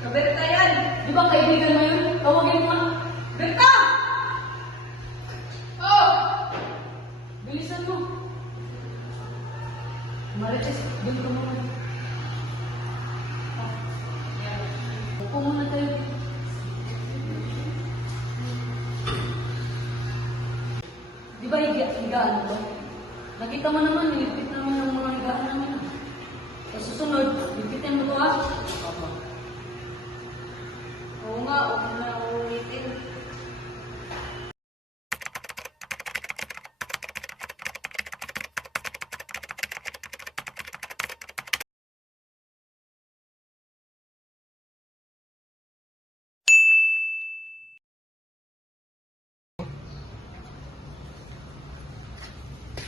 Kaberta yan! Di ba kaibigan mo yun? Tawagin mo nga. Berta! Oh! Bilisan mo. Marites, doon ka muna. Upo muna tayo. Di ba higaan to? Nakita mo naman, nilipit naman ng mga higaan namin. Sa susunod, lipitin mo to ha? Opo. Oo nga, huwag mo na ulitin.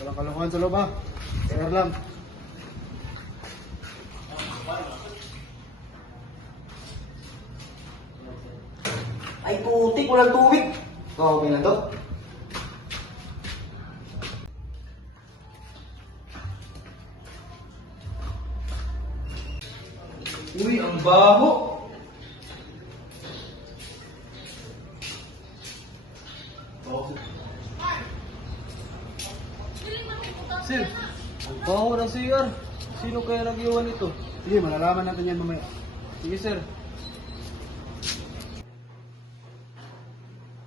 Walang kalokohan sa loob ha. Kaya lang. Ay putik, walang tubig. Okay na to. Uy, ang baho. Oh. Sir, ang baho ng CR. Sino kaya nag-iwan ito? Sige, malalaman natin yan mamaya. Sige, sir.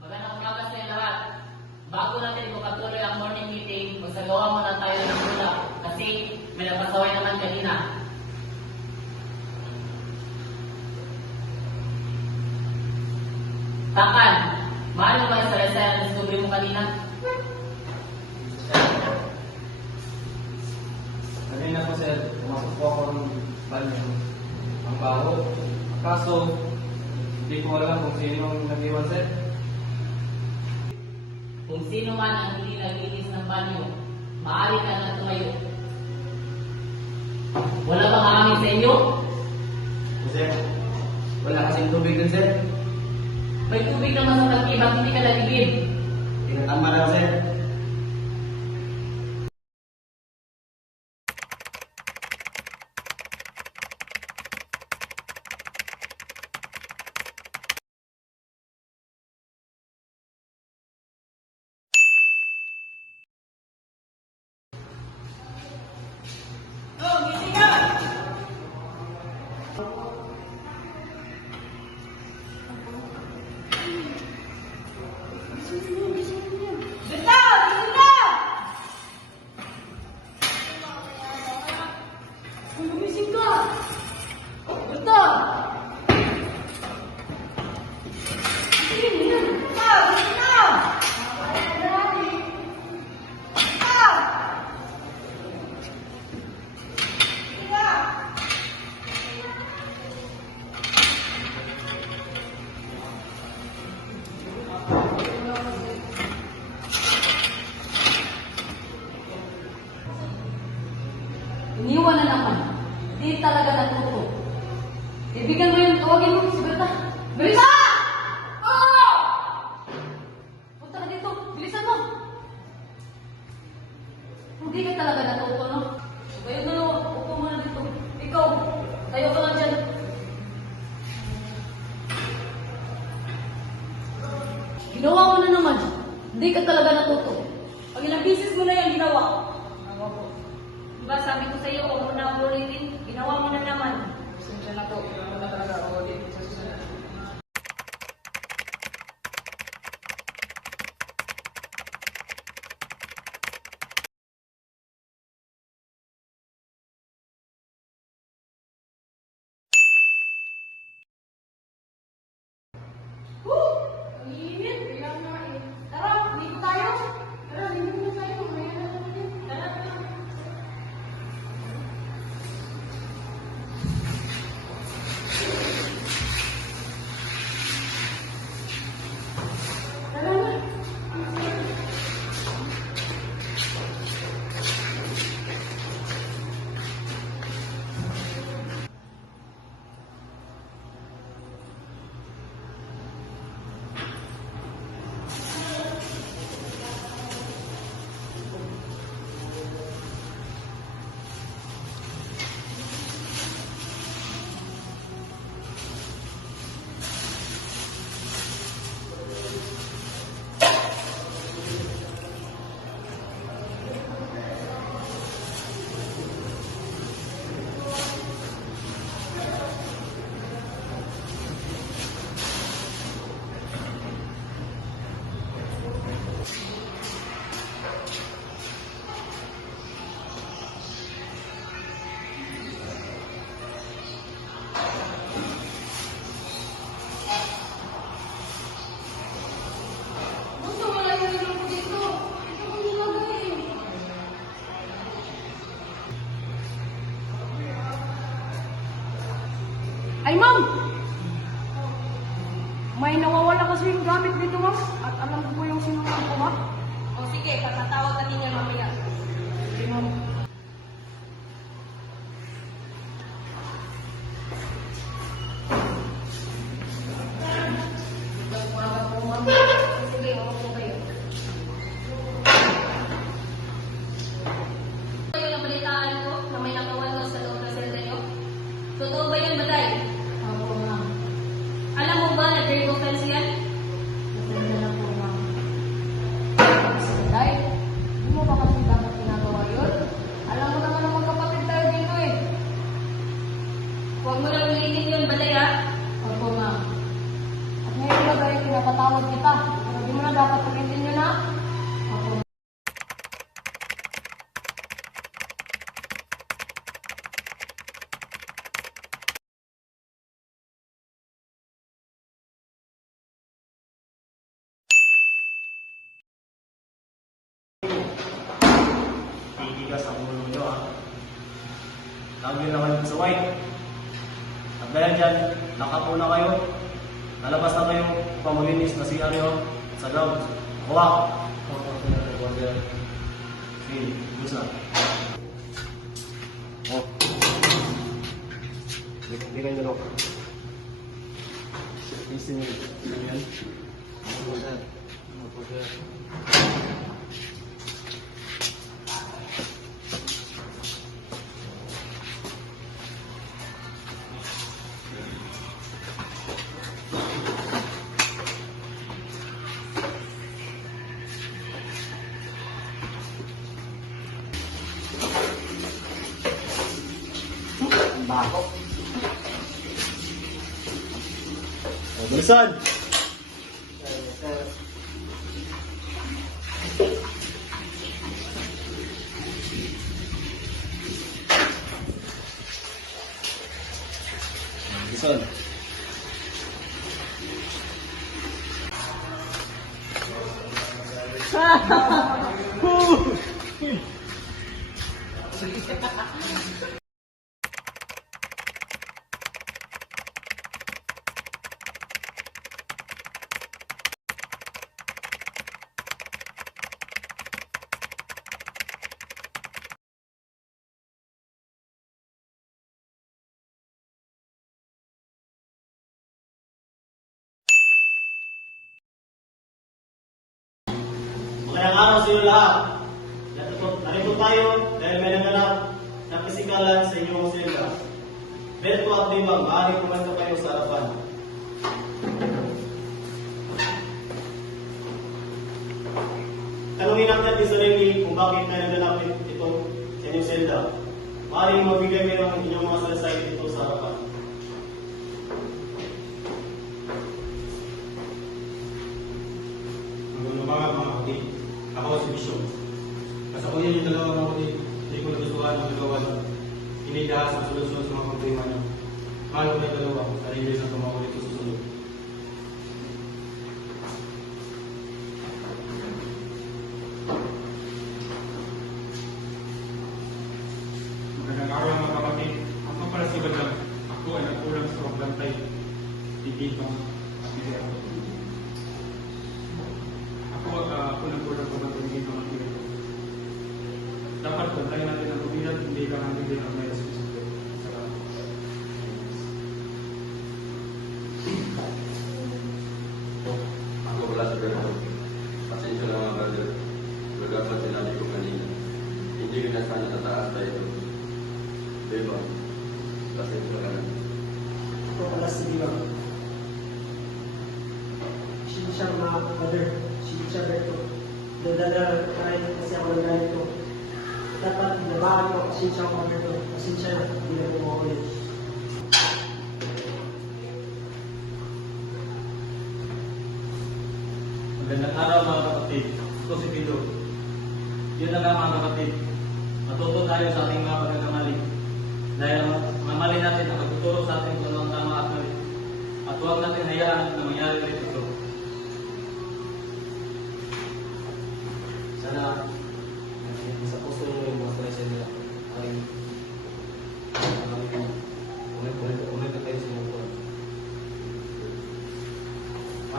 Magandang umaga sa inyo lahat. Bago natin ipagpatuloy ang morning meeting, magsagawa muna tayo ng gula kasi may napasaway naman kanina. Takan, mahal mo ba yung salaysay ang discovery mo kanina? Kanina po, sir. Pumasok po ako ng banyo. Ang baho. Kaso, hindi ko alam kung sino ang nag-iwan, sir. Kung sino man ang hindi naglinis ng banyo, maaari ka na tumayo. Wala bang amin sa inyo? Sir, wala kasing tubig dun, sir. May tubig naman sa tangki, bakit hindi ka naligid? Tinatama lang, sir. Oh, gising ka! Berta! Gising ka! Gumising ka! Berta! Sige, hindi. Berta! Gising ka! Berta! Gising ka! Iniwan na naman. Hindi talaga natuto. Ibigan mo yung tawagin mo si Berta. Berta! Oh! Punta ka dito. Bilisan mo. Hindi ka talaga natuto, no? Kayo na, upo mo na dito. Ikaw, tayo ka lang dyan. Ginawa mo na naman. Hindi ka talaga natuto. Pag ilang bisis mo na yung ginawa. Diba sabi ko sa iyo, huwag mo na ulitin. Ginawa mo na naman. Pasensya na po. Ginawa na talaga ulit. Sa susunod. Ang init. Kaya nga eh. Tara, dito tayo. Tara, dito na tayo. Mamaya na natin. Tara, tara. Tara na. Ay, ma'am! May nawawala kasi yung gamit dito, ma'am. At alam ko po yung sinulang ko, ma'am. O sige, patatawag natin yan mamaya. Sige, ma'am. Sige, ako po kayo. Ito yung nabalitaan ko na may nakawan sa loob ng selda nyo. Totoo ba yun, Baday? Ako, ma'am. Alam mo ba na grade offense yan? Pasensya na po, ma'am. Day, hindi mo ba kasi dapat ginagawa yun? Alam mo naman ang magkapatid tayo dito eh. Huwag mo lang ulitin yun, Baday ha? Opo, ma'am. At ngayon na tayo pinapatawad kita. Pero di mo na dapat pag-intin yun, ha? Opo, ma'am. Titigas ang ulo nyo, ha? Tawag nyo naman sa white. At dahil dyan, nakapuna kayo. Nalabas na kayo pamalinis na si Aryo sa ground. Kuha! Okay, gusto na. Oh. Hindi kayo nalok. Isin nyo. Yan. Ano po, sir? Ano po, sir? Ang bako. Oh, bilisan! Bilisan. Magandang araw sa inyo lahat. Narito tayo dahil may naganap na pisikalan sa inyong selda. Berto at Dimang, maaaring kumanta kayo sa harapan. Tanungin natin din sarili kung bakit na naganap ito sa inyong selda. Maaaring magbigay kayo ng inyong mga salasay dito sa harapan. Mga kapatid, ako si Bishop. Kasakuyan yung dalawang mga kapatid, hindi ko natutuhan ang nagawa doon. Inidahas ang solusyon sa mga problema niyo. Mahal ko kayo dalawa, sarili na tumawag ito susunod. Magandang araw mga kapatid. Ako pala si Badang. Ako ay nagkulang sa pagbantay. Titipang at nilera. Ako nagkulang sa pagbantay dito ang nilera. Dapat bantayan natin ang komunidad, hindi ka namin din ang may responsibility. Salamat. Ako wala sa ganito. Pasensya na mga brother. Magapat sinabi ko kanina. Hindi ko na sana tataas tayo. Diba? Pasensya ka na. Ako pala si Dimang. Siya mga brother, siya Berto. Dadala kahit kasi ako ng galit ko. Dapat nabaan ko, siya ako Berto. Pasensya na, hindi na po ako ulit. Magandang araw mga kapatid. Ito si Pilo. Yun na lang mga kapatid. Matuto tayo sa ating mga pagkakamali. Dahil ang mga mali natin ang magtuturo sa atin kung ano ang tama at mali. At huwag natin hayaan na mangyari ulit ito. Sana sa puso nyo yung mga stress nila ay ulit na kayo sa mga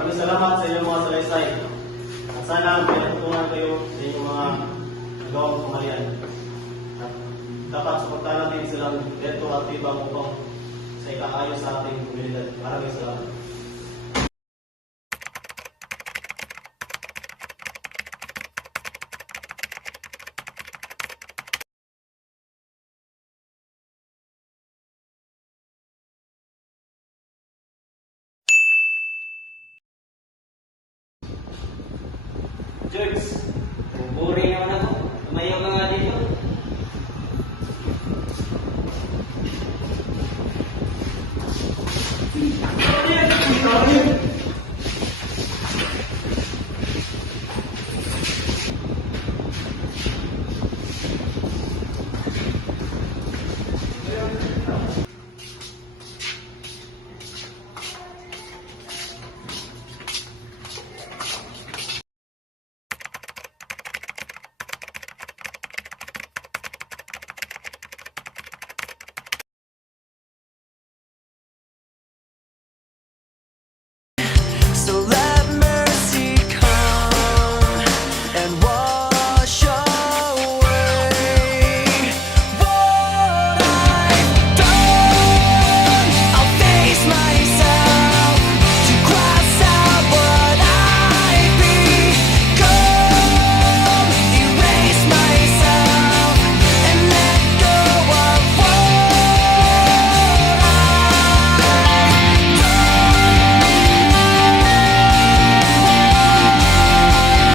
Maraming salamat sa inyong mga salaysay. At sana may natutunan kayo sa inyong mga nagawang kamalian. At dapat suportahan natin silang Berto at Tibang upang sa ikaayos sa ating komunidad. Maraming salamat. George, boring naman ako.